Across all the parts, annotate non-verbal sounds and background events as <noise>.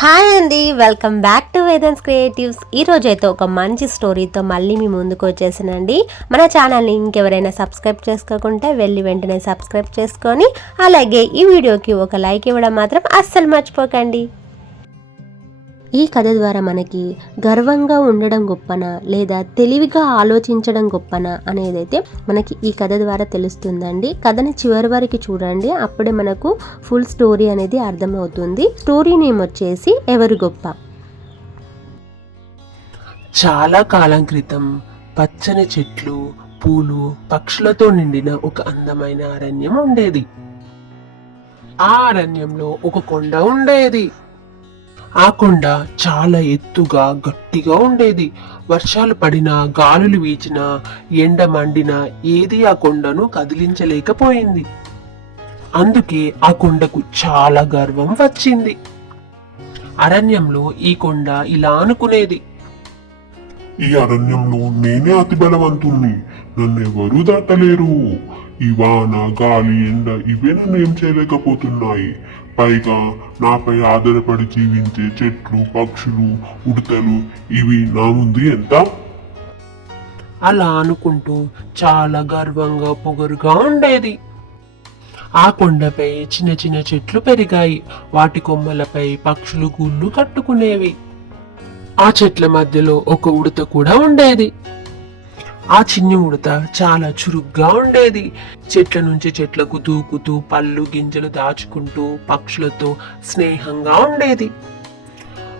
Hi అండి welcome back to Vedan's creatives. ఈ అయితే ఒక మంచి స్టోరీతో మళ్ళీ మీ ముందుకు వచ్చేసానండి. మన ఛానల్ని ఇంకెవరైనా సబ్స్క్రైబ్ చేసుకోకుంటే వెళ్ళి వెంటనే సబ్స్క్రైబ్ చేసుకొని అలాగే ఈ వీడియోకి ఒక లైక్ ఇవ్వడం మాత్రం అస్సలు మర్చిపోకండి. ఈ కథ ద్వారా మనకి గర్వంగా ఉండడం గొప్పన లేదా తెలివిగా ఆలోచించడం గొప్పన అనేదైతే మనకి ఈ కథ ద్వారా తెలుస్తుందండి. కథని చివరి వరకు చూడండి. అప్పుడే మనకు ఫుల్ స్టోరీ అనేది అర్థమవుతుంది. స్టోరీ నేమ్ వచ్చేసి ఎవరు గొప్ప? చాలా కాలం క్రితం పచ్చని చెట్లు పూలు పక్షులతో నిండిన ఒక అందమైన అరణ్యం ఉండేది. ఆ అరణ్యంలో ఒక కొండ ఉండేది. ఆ కొండ చాలా ఎత్తుగా గట్టిగా ఉండేది. వర్షాలు పడినా గాలులు వీచినా ఎండ మండినా ఏది ఆ కొండను కదిలించలేకపోయింది. అందుకే ఆ కొండకు చాలా గర్వం వచ్చింది. అరణ్యంలో ఈ కొండ ఇలా అనుకునేది. ఈ అరణ్యంలో నేనే అతి బలవంతుణ్ణి. నన్నెవరూ దాటలేరు. ఈ వాన గాలి ఎండ ఇవే నన్ను ఏం చేయలేకపోతున్నాయి. పైగా నాపై ఆధారపడి జీవించే చెట్లు పక్షులు ఉడతలు ఇవి నా ముందు ఎంత? అలా అనుకుంటూ చాలా గర్వంగా పొగరుగా ఉండేది. ఆ కొండపై చిన్న చిన్న చెట్లు పెరిగాయి. వాటి కొమ్మలపై పక్షులు గూళ్ళు కట్టుకునేవి. ఆ చెట్ల మధ్యలో ఒక ఉడత కూడా ఉండేది. ఆ చిన్ని ఉడత చాలా చురుగ్గా ఉండేది. చెట్ల నుంచి చెట్లకు దూకుతూ పళ్ళు గింజలు దాచుకుంటూ పక్షులతో స్నేహంగా ఉండేది.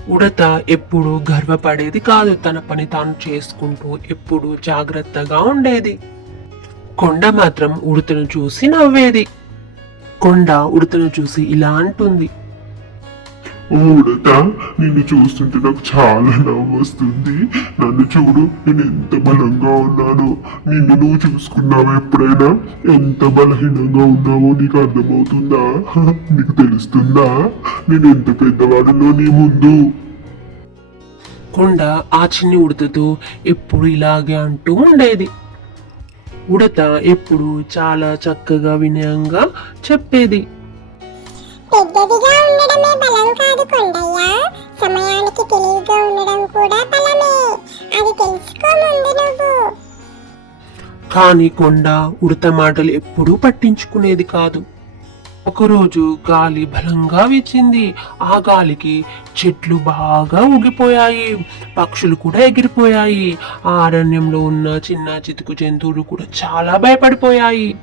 ఉడత ఎప్పుడు గర్వపడేది కాదు. తన పని తాను చేసుకుంటూ ఎప్పుడు జాగ్రత్తగా ఉండేది. కొండ మాత్రం ఉడతను చూసి నవ్వేది. కొండ ఉడతను చూసి ఇలా అంటుంది. ఉడత నిన్ను చూస్తుంటే నాకు చాలా నవ్వు వస్తుంది. నన్ను చూడు నేను ఎంత బలంగా ఉన్నాను. నిన్ను నువ్వు చూసుకున్నావు ఎప్పుడైనా? ఎంత బలహీనంగా ఉన్నావో నీకు అర్థమవుతుందా? <laughs> నీకు తెలుస్తుందా? నేను ఎంత పెద్దవాడునో నీ ముందు? కొండ ఆ చిన్ని ఉడతతో ఎప్పుడు ఇలాగే అంటూ ఉండేది. ఉడత ఎప్పుడు చాలా చక్కగా వినయంగా చెప్పేది. పెద్దదిగా ఉండడమే బలం కాదు కొండయ్య. సమయానికి తెలివిగా ఉండడం కూడా బలమే. అది తెలుసుకో ముందు నువ్వు. కానీ కొండ ఉడత మాటలు ఎప్పుడూ పట్టించుకునేది కాదు. ఒకరోజు గాలి బలంగా వీచింది. ఆ గాలికి చెట్లు బాగా ఊగిపోయాయి. పక్షులు కూడా ఎగిరిపోయాయి. ఆ అరణ్యంలో ఉన్న చిన్న చితుకు జంతువులు కూడా చాలా భయపడిపోయాయి.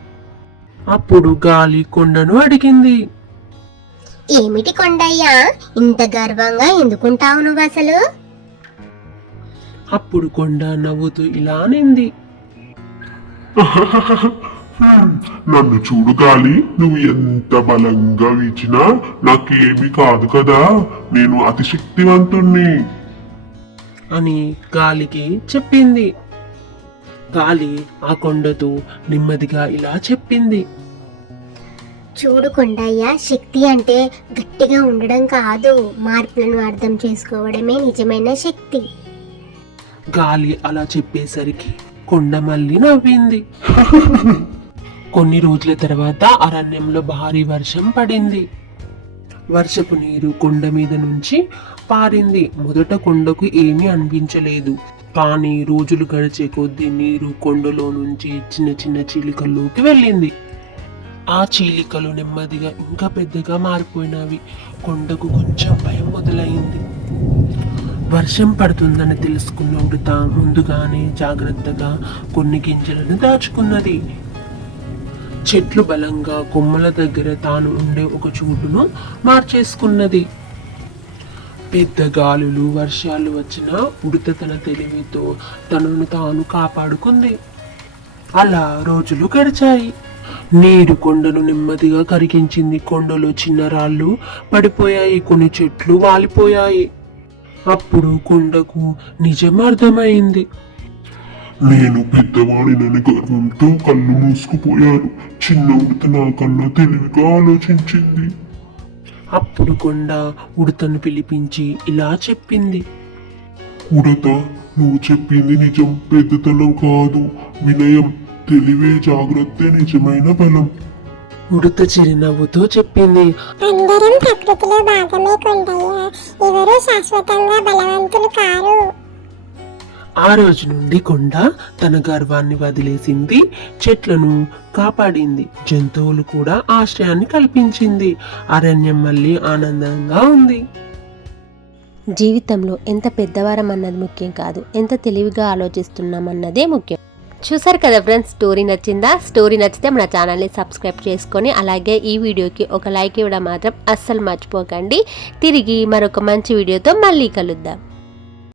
అప్పుడు గాలి కొండను అడిగింది. ఏమిటి కొండయ్య? ఇంత గర్వంగా ఎందుకుంటావు నువ్వు అసలు? అప్పుడు కొండ నవ్వుతూ ఇలా అనింది. నన్ను చూడు గాలి నువ్వు ఎంత బలంగా వీచినా నాకేమీ కాదు కదా. నేను అతి శక్తివంతుణ్ణి అని గాలికి చెప్పింది. గాలి ఆ కొండతో నెమ్మదిగా ఇలా చెప్పింది. చూడు కొండయ్య శక్తి అంటే గట్టిగా ఉండడం కాదు. మార్పులను అర్థం చేసుకోవడమే నిజమైన శక్తి. గాలి అలా చెప్పేసరికి కొండ మళ్ళీ నవ్వింది. కొన్ని రోజుల తర్వాత అరణ్యంలో భారీ వర్షం పడింది. వర్షపు నీరు కొండ మీద నుంచి పారింది. మొదట కొండకు ఏమీ అనిపించలేదు. కానీ రోజులు గడిచే కొద్దీ నీరు కొండలో నుంచి చిన్న చిన్న చిలుకల్లోకి వెళ్ళింది. ఆ చీలికలు నెమ్మదిగా ఇంకా పెద్దగా మారిపోయినవి. కొండకు కొంచెం భయం మొదలైంది. వర్షం పడుతుందని తెలుసుకున్న ఉడత ముందుగానే జాగ్రత్తగా కొన్ని గింజలను దాచుకున్నది. చెట్లు బలంగా కొమ్మల దగ్గర తాను ఉండే ఒక చోటును మార్చేసుకున్నది. పెద్ద గాలులు వర్షాలు వచ్చిన ఉడత తన తెలివితో తనను తాను కాపాడుకుంది. అలా రోజులు గడిచాయి. నీరు కొండను నెమ్మదిగా కరిగించింది. కొండలో చిన్న రాళ్ళు పడిపోయాయి. కొన్ని చెట్లు వాలిపోయాయి. అప్పుడు కొండకు నిజం అర్థమైంది. నేను పెద్దవాడినని గర్వంతో కళ్ళు మూసుకుపోయాను. చిన్న ఉడత నాకన్నా తెలివిగా ఆలోచించింది. అప్పుడు కొండ ఉడతను పిలిపించి ఇలా చెప్పింది. ఉడత నువ్వు చెప్పింది నిజం. పెద్దతనం కాదు. వినయం. తెలివే జాగ్రత్తే నిజమైన బలం. ఉడత చిరునవ్వుతో చెప్పింది. అందరం ప్రకృతిలో భాగమే కొండయ్య. ఎవరు శాశ్వతంగా బలవంతులు కారు. ఆ రోజు నుండి కొండ తన గర్వాన్ని వదిలేసింది చెట్లను కాపాడింది జంతువులు కూడా ఆశ్రయాన్ని కల్పించింది. అరణ్యం మళ్ళీ ఆనందంగా ఉంది. జీవితంలో ఎంత పెద్దవారం అన్నది ముఖ్యం కాదు ఎంత తెలివిగా ఆలోచిస్తున్నాం అన్నదే ముఖ్యం. చూసారు కదా ఫ్రెండ్స్ స్టోరీ నచ్చిందా? స్టోరీ నచ్చితే మన ఛానల్ని సబ్స్క్రైబ్ చేసుకొని అలాగే ఈ వీడియోకి ఒక లైక్ ఇవ్వడం మాత్రం అస్సలు మర్చిపోకండి. తిరిగి మరొక మంచి వీడియోతో మళ్ళీ కలుద్దాం.